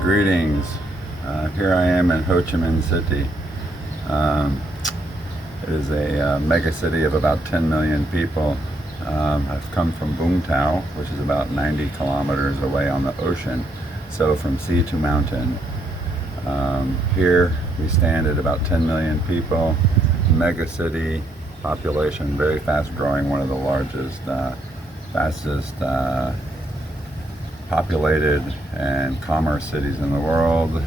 Greetings. Here I am in Ho Chi Minh City. It is a mega city of about 10 million people. I've come from Vung Tau, which is about 90 kilometers away on the ocean, so from sea to mountain. Here we stand at about 10 million people, mega city, population very fast growing, one of the largest, fastest populated and commerce cities in the world.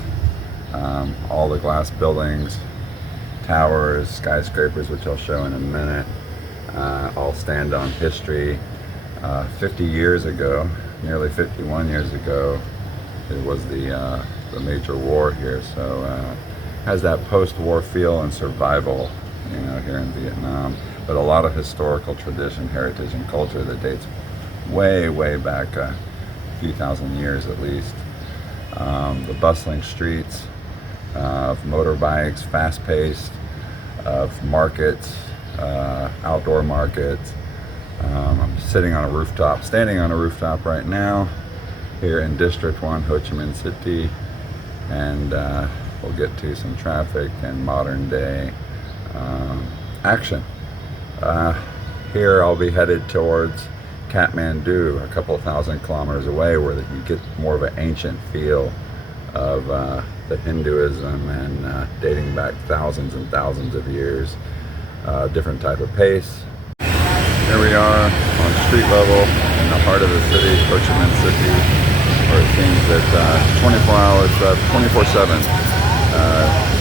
All the glass buildings, towers, skyscrapers, which I'll show in a minute, all stand on history. 50 years ago, nearly 51 years ago, it was the major war here, so has that post-war feel and survival, you know, here in Vietnam, but a lot of historical tradition, heritage, and culture that dates way back a few thousand years at least. The bustling streets of motorbikes, fast-paced, of markets, outdoor markets. I'm sitting on a rooftop, standing on a rooftop right now here in District 1, Ho Chi Minh City, and we'll get to some traffic and modern day action. Here I'll be headed towards Kathmandu, a couple thousand kilometers away, where you get more of an ancient feel of the Hinduism and dating back thousands and thousands of years. Different type of pace. Here we are on street level in the heart of the city, Ho Chi Minh City, where it seems that 24 hours, 24/7,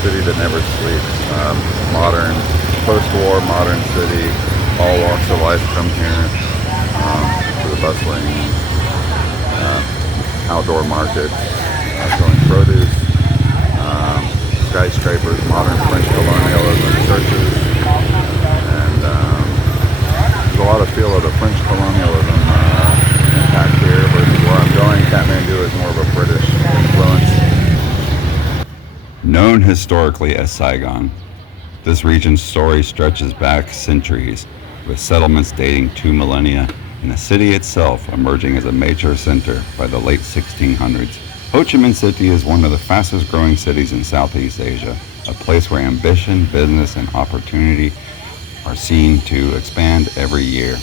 city that never sleeps. Modern, post-war modern city, all walks of life come here. To the bustling outdoor market, selling produce, skyscrapers, modern French colonialism, churches, and there's a lot of feel of the French colonialism impact here, versus where I'm going. Kathmandu is more of a British influence. Known historically as Saigon, this region's story stretches back centuries, with settlements dating 2 millennia, and the city itself emerging as a major center by the late 1600s. Ho Chi Minh City is one of the fastest growing cities in Southeast Asia, a place where ambition, business, and opportunity are seen to expand every year,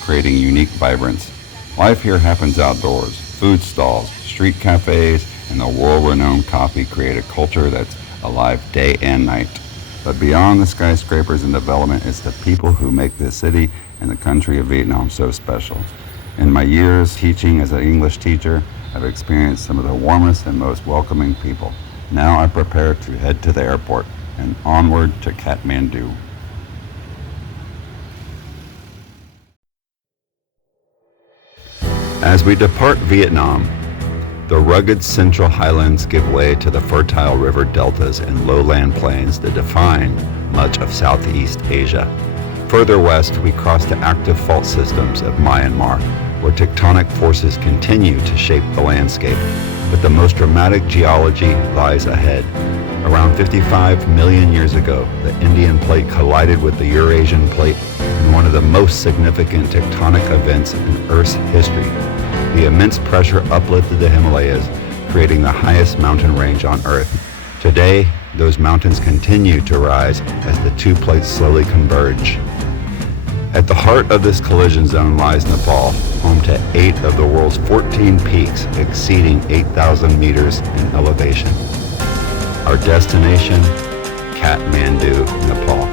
creating unique vibrance. Life here happens outdoors. Food stalls, street cafes, and the world-renowned coffee create a culture that's alive day and night. But beyond the skyscrapers and development, it's the people who make this city and the country of Vietnam so special. In my years teaching as an English teacher, I've experienced some of the warmest and most welcoming people. Now I prepare to head to the airport and onward to Kathmandu. As we depart Vietnam, the rugged central highlands give way to the fertile river deltas and lowland plains that define much of Southeast Asia. Further west, we cross the active fault systems of Myanmar, where tectonic forces continue to shape the landscape, but the most dramatic geology lies ahead. Around 55 million years ago, the Indian plate collided with the Eurasian plate in one of the most significant tectonic events in Earth's history. The immense pressure uplifted the Himalayas, creating the highest mountain range on Earth. Today, those mountains continue to rise as the two plates slowly converge. At the heart of this collision zone lies Nepal, home to 8 of the world's 14 peaks exceeding 8,000 meters in elevation. Our destination, Kathmandu, Nepal.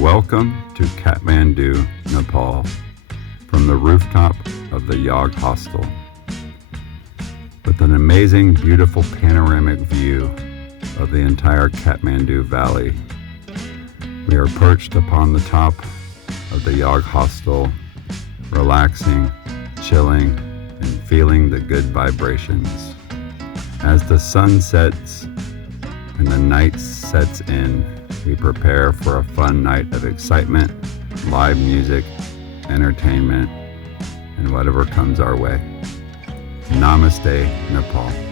Welcome to Kathmandu, Nepal, from the rooftop of the Yog Hostel. With an amazing, beautiful panoramic view of the entire Kathmandu Valley, we are perched upon the top of the Yog Hostel, relaxing, chilling, and feeling the good vibrations. As the sun sets and the night sets in, we prepare for a fun night of excitement, live music, entertainment, and whatever comes our way. Namaste, Nepal.